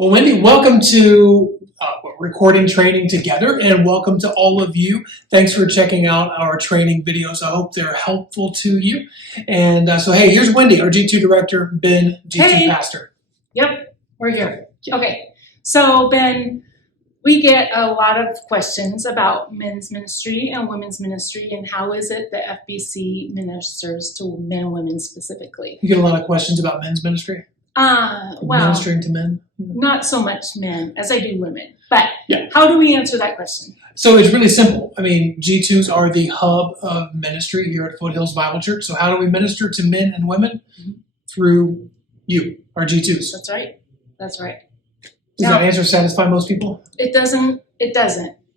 Well, Wendy, welcome to recording training together, and welcome to all of you. Thanks for checking out our training videos. I hope they're helpful to you. And so, hey, here's Wendy, our G2 director, Ben, G2 pastor. Yep, we're here. Okay, so Ben, we get a lot of questions about men's ministry and women's ministry, and how is it that FBC ministers to men and women specifically? You get a lot of questions about men's ministry? Well, ministering to men? Not so much men as I do women, but yeah. How do we answer that question? So it's really simple. I mean, G2s are the hub of ministry here at Foothills Bible Church. So how do we minister to men and women? Through you, our G2s. That's right. That's right. Does that answer satisfy most people? It doesn't,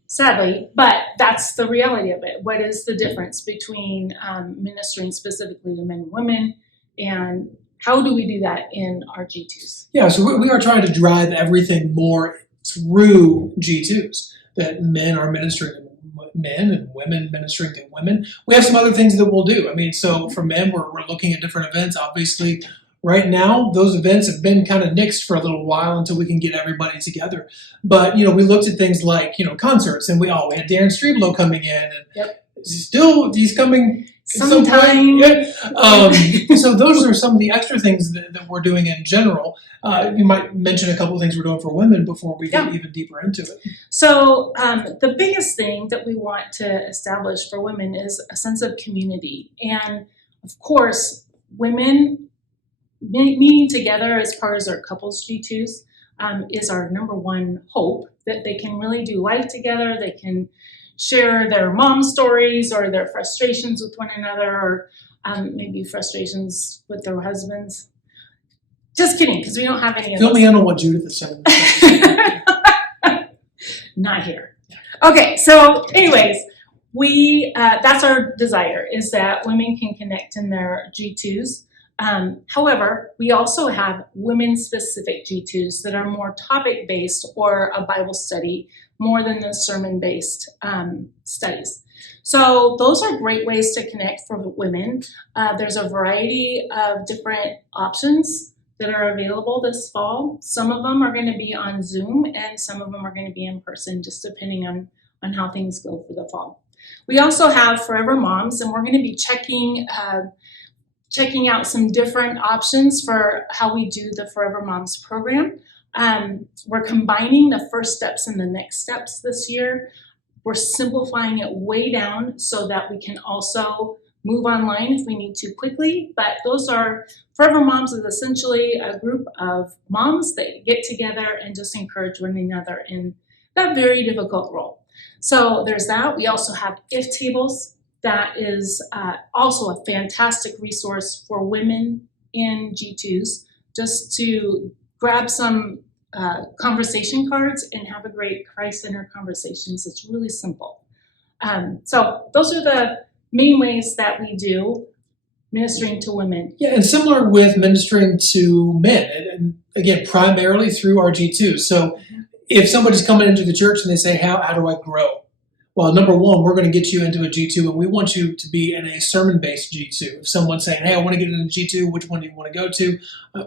sadly, but that's the reality of it. What is the difference between ministering specifically to men and women, and how do we do that in our G2s? Yeah, so we are trying to drive everything more through G2s, that men are ministering to men and women ministering to women. We have some other things that we'll do. I mean, so for men, we're looking at different events. Obviously, right now, those events have been kind of nixed for a little while until we can get everybody together. But, we looked at things like, concerts, and we had Darren Streblow coming in, and still he's coming sometime. So those are some of the extra things that we're doing in general. You might mention a couple of things we're doing for women before we get even deeper into it. So the biggest thing that we want to establish for women is a sense of community. And of course, women meeting together as part of our couples G2s is our number one hope, that they can really do life together. They can share their mom stories or their frustrations with one another, or maybe frustrations with their husbands. Just kidding, because we don't have any of those. Fill me in on what Judith is saying. Not here. Okay, so anyways, that's our desire, is that women can connect in their G2s. However, we also have women-specific G2s that are more topic-based or a Bible study more than the sermon-based studies. So those are great ways to connect for women. There's a variety of different options that are available this fall. Some of them are going to be on Zoom, and some of them are going to be in person, just depending on how things go for the fall. We also have Forever Moms, and we're going to be checking out some different options for how we do the Forever Moms program. We're combining the first steps and the next steps this year. We're simplifying it way down so that we can also move online if we need to quickly. But Forever Moms is essentially a group of moms that get together and just encourage one another in that very difficult role. So there's that. We also have If Tables. That is also a fantastic resource for women in G2s, just to grab some conversation cards and have a great Christ-centered conversations. It's really simple. So those are the main ways that we do ministering to women. Yeah, and similar with ministering to men, and again, primarily through our G2s. So if somebody's coming into the church and they say, how do I grow? Well, number one, we're going to get you into a G2, and we want you to be in a sermon-based G2. If someone's saying, hey, I want to get into G2, which one do you want to go to?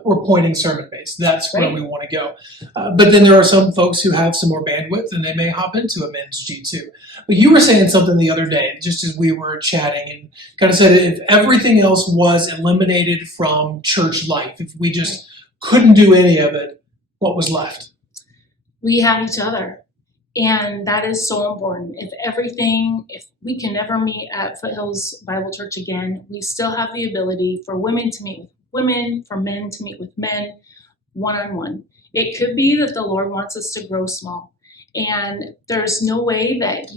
We're pointing sermon-based. That's where we want to go. But then there are some folks who have some more bandwidth, and they may hop into a men's G2. But you were saying something the other day, just as we were chatting, and kind of said if everything else was eliminated from church life, if we just couldn't do any of it, what was left? We have each other. And that is so important. If we can never meet at Foothills Bible Church again, we still have the ability for women to meet with women, for men to meet with men, one-on-one. It could be that the Lord wants us to grow small. And there's no way that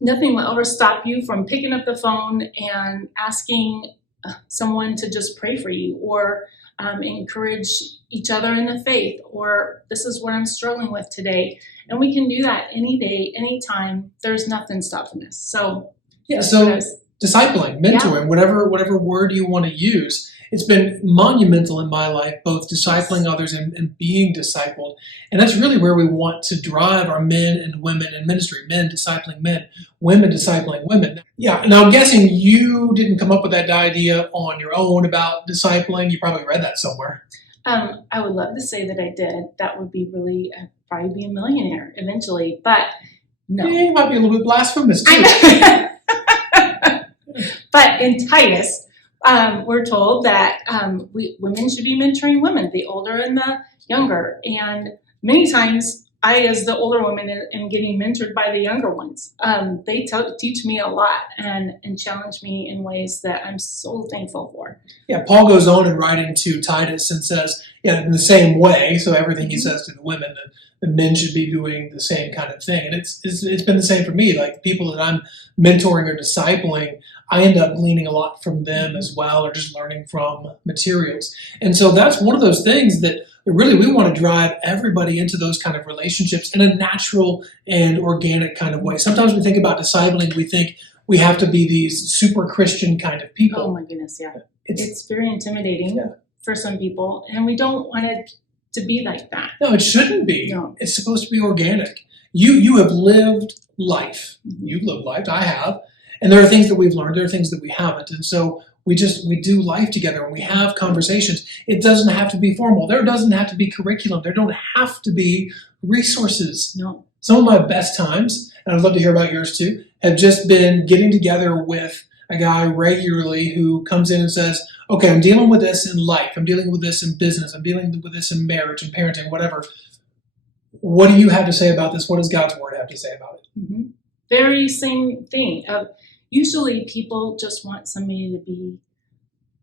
nothing will ever stop you from picking up the phone and asking someone to just pray for you, or encourage each other in the faith, or this is what I'm struggling with today. And we can do that any day, anytime. There's nothing stopping us. So discipling, mentoring, whatever word you want to use. It's been monumental in my life, both discipling others and being discipled. And that's really where we want to drive our men and women in ministry. Men discipling men, women discipling women. Yeah, now I'm guessing you didn't come up with that idea on your own about discipling. You probably read that somewhere. I would love to say that I did. That would be really, I'd probably be a millionaire eventually, but no. Yeah, it might be a little bit blasphemous too. But in Titus, we're told that women should be mentoring women, the older and the younger. And many times, I, as the older woman, am getting mentored by the younger ones. They teach me a lot and challenge me in ways that I'm so thankful for. Yeah, Paul goes on in writing to Titus and says, yeah, in the same way, so everything he says to the women, the men should be doing the same kind of thing. And it's been the same for me. Like, the people that I'm mentoring or discipling, I end up gleaning a lot from them as well, or just learning from materials. And so that's one of those things that really we want to drive everybody into those kind of relationships in a natural and organic kind of way. Sometimes we think about discipling, we think we have to be these super Christian kind of people. Oh my goodness, yeah. It's very intimidating for some people, and we don't want it to be like that. No, it shouldn't be. No. It's supposed to be organic. You have lived life. You've lived life. I have. And there are things that we've learned. There are things that we haven't. And so we do life together and we have conversations. It doesn't have to be formal. There doesn't have to be curriculum. There don't have to be resources. No. Some of my best times, and I'd love to hear about yours too, have just been getting together with a guy regularly who comes in and says, okay, I'm dealing with this in life. I'm dealing with this in business. I'm dealing with this in marriage and parenting, whatever. What do you have to say about this? What does God's word have to say about it? Mm-hmm. Very same thing. Usually people just want somebody to be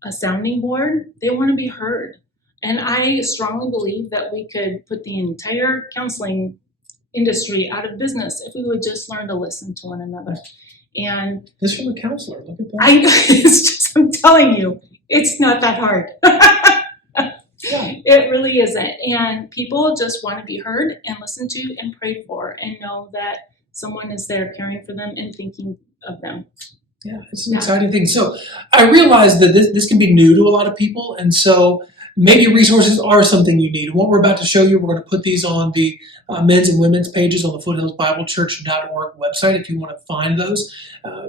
a sounding board. They want to be heard. And I strongly believe that we could put the entire counseling industry out of business if we would just learn to listen to one another. And this from a counselor. Look at that. I'm telling you, it's not that hard. Yeah. It really isn't. And people just want to be heard and listened to and prayed for and know that someone is there caring for them and thinking of them. Yeah, it's an exciting thing. So I realize that this can be new to a lot of people, and so maybe resources are something you need. And what we're about to show you, we're going to put these on the men's and women's pages on the foothillsbiblechurch.org website if you want to find those.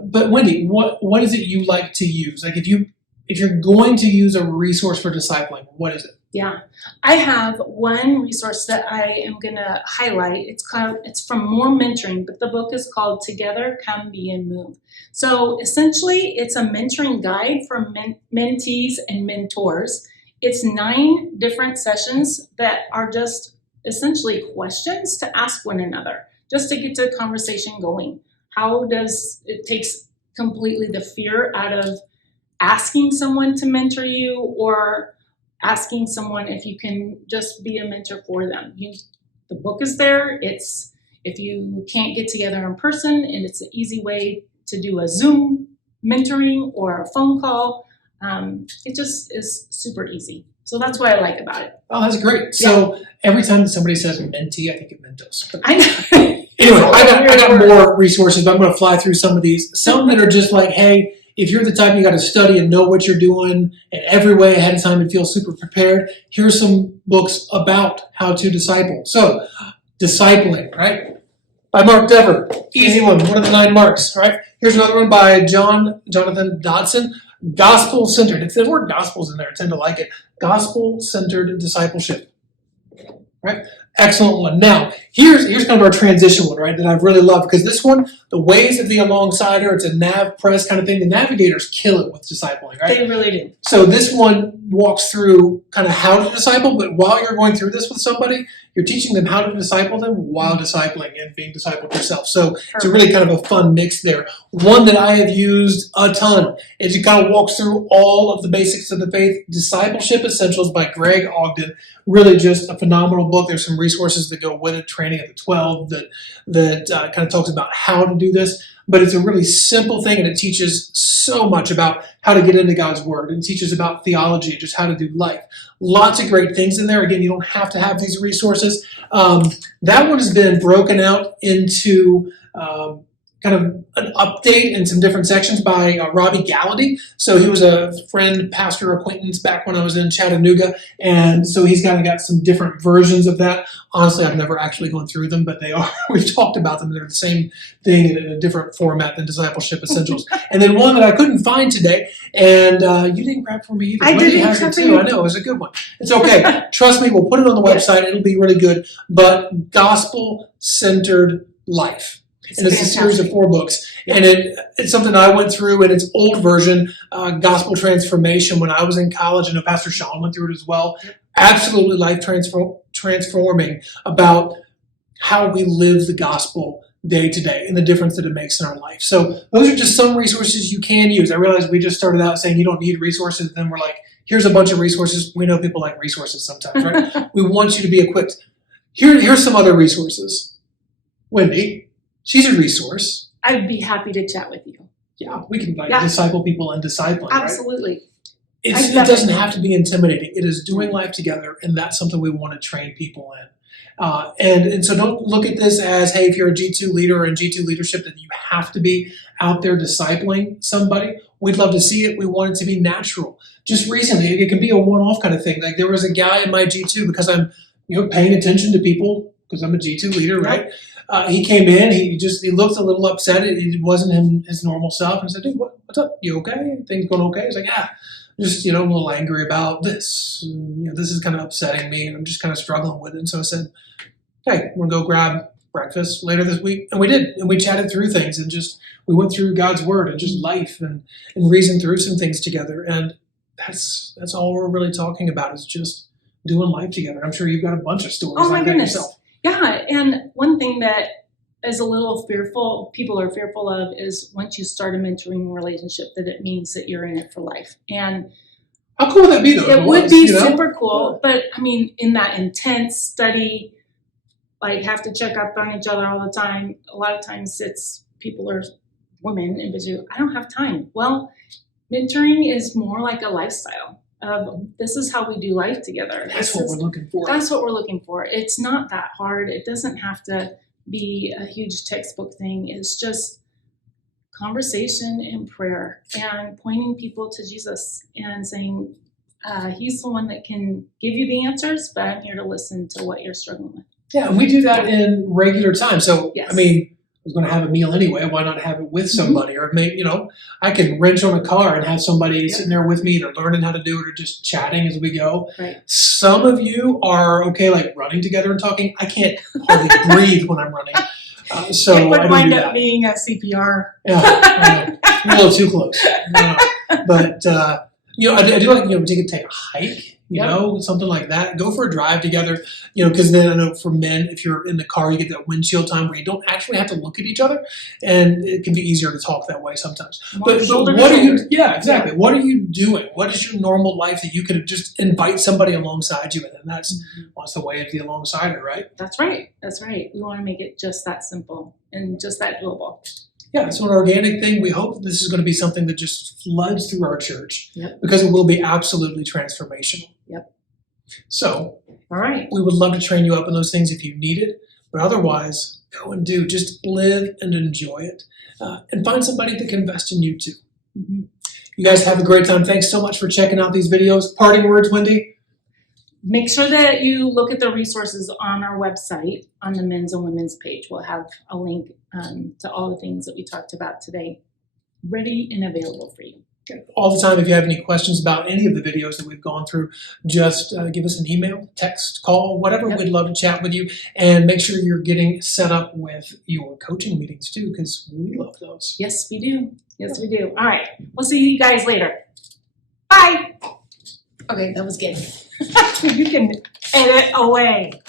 But Wendy, what is it you like to use? Like, if you're going to use a resource for discipling, what is it? Yeah, I have one resource that I am going to highlight. It's from More Mentoring, but the book is called Together, Come, Be, and Move. So essentially, it's a mentoring guide for mentees and mentors. It's 9 different sessions that are just essentially questions to ask one another, just to get the conversation going. It takes completely the fear out of asking someone to mentor you or asking someone if you can just be a mentor for them. The book is there. It's if you can't get together in person, and it's an easy way to do a Zoom mentoring or a phone call. It just is super easy. So that's what I like about it. Oh, that's great. So every time that somebody says mentee, I think of Mentos. I know. Anyway, I got more resources, but I'm going to fly through some of these. Some that are just like, hey, if you're the type you got to study and know what you're doing in every way ahead of time and feel super prepared, here's some books about how to disciple. So, Discipling, right? By Mark Dever. Easy one of the 9 marks, right? Here's another one by Jonathan Dodson. Gospel-centered. If the word gospel's in there, I tend to like it. Gospel-centered discipleship. Right? Excellent one. Now, here's kind of our transition one, right, that I've really loved, because this one, the ways of the alongsider, it's a nav press kind of thing. The navigators kill it with discipling, right? They really do. So this one walks through kind of how to disciple, but while you're going through this with somebody, you're teaching them how to disciple them while discipling and being discipled yourself. So it's a really kind of a fun mix there. One that I have used a ton is it kind of walks through all of the basics of the faith. Discipleship Essentials by Greg Ogden. Really just a phenomenal book. There's some resources that go with it. Training at the 12 that kind of talks about how to do this. But it's a really simple thing, and it teaches so much about how to get into God's Word. It teaches about theology, just how to do life. Lots of great things in there. Again, you don't have to have these resources. That one has been broken out into kind of an update in some different sections by Robbie Gallaty. So he was a friend, pastor, acquaintance back when I was in Chattanooga, and so he's kind of got some different versions of that. Honestly, I've never actually gone through them, but they are. We've talked about them. They're the same thing in a different format than Discipleship Essentials. And then one that I couldn't find today, and you didn't grab for me either. I Wendy didn't has grab it for too. you. I know, it was a good one. It's okay. Trust me, we'll put it on the website. It'll be really good. But Gospel-Centered Life. And it's a series of 4 books. And it's something I went through in its old version, Gospel Transformation, when I was in college. I know Pastor Sean went through it as well. Absolutely life transforming about how we live the gospel day to day and the difference that it makes in our life. So those are just some resources you can use. I realize we just started out saying you don't need resources. Then we're like, here's a bunch of resources. We know people like resources sometimes, right? We want you to be equipped. Here's some other resources. Wendy, she's a resource. I'd be happy to chat with you. Yeah, we can disciple people and discipling, Absolutely. Right? It doesn't have to be intimidating. It is doing life together, and that's something we want to train people in. And so don't look at this as, hey, if you're a G2 leader or in G2 leadership, that you have to be out there discipling somebody. We'd love to see it. We want it to be natural. Just recently, it can be a one-off kind of thing. Like there was a guy in my G2, because I'm paying attention to people, because I'm a G2 leader, right? He came in, he looked a little upset. It wasn't his normal self. And I said, dude, what's up? You okay? Things going okay? He's like, yeah. Just, a little angry about this. And, this is kind of upsetting me, and I'm just kind of struggling with it. And so I said, hey, we're going to go grab breakfast later this week. And we did. And we chatted through things, and we went through God's word and just life and reasoned through some things together. And that's all we're really talking about, is just doing life together. I'm sure you've got a bunch of stories like that yourself. Yeah. And one thing that is a little people are fearful of, is once you start a mentoring relationship, that it means that you're in it for life. And how cool would that be, though? It would be super cool. Yeah. But I mean, in that intense study, like have to check up on each other all the time. A lot of times people are women and busy. I don't have time. Well, mentoring is more like a lifestyle of, this is how we do life together. That's what we're looking for. That's what we're looking for. It's not that hard. It doesn't have to be a huge textbook thing. It's just conversation and prayer and pointing people to Jesus and saying, he's the one that can give you the answers, but I'm here to listen to what you're struggling with. Yeah, and we do that in regular time. So, yes. I mean, I was going to have a meal anyway. Why not have it with somebody? Or maybe, I can wrench on a car and have somebody sitting there with me, either learning how to do it or just chatting as we go. Right. Some of you are okay, like running together and talking. I can't hardly breathe when I'm running. So it would I wind do up that. Being a CPR. Yeah, a little too close. But I do like take a hike. Something like that. Go for a drive together. Because then I know for men, if you're in the car, you get that windshield time where you don't actually have to look at each other, and it can be easier to talk that way sometimes. But what are you? Yeah, exactly. Yeah. What are you doing? What is your normal life that you could just invite somebody alongside you in? And that's the way of the alongside, right? That's right. That's right. We want to make it just that simple and just that doable. Yeah, it's an organic thing. We hope that this is going to be something that just floods through our church, because it will be absolutely transformational. Yep. So, all right, we would love to train you up in those things if you need it, but otherwise, go and just live and enjoy it, and find somebody that can invest in you too. Mm-hmm. You guys have a great time. Thanks so much for checking out these videos. Parting words, Wendy? Make sure that you look at the resources on our website on the men's and women's page. We'll have a link to all the things that we talked about today, ready and available for you. All the time. If you have any questions about any of the videos that we've gone through, just give us an email, text, call, whatever. We'd love to chat with you, and make sure you're getting set up with your coaching meetings too, because we love those. Yes, we do. Yes, we do. All right. We'll see you guys later. Bye. Okay, that was good. You can edit away.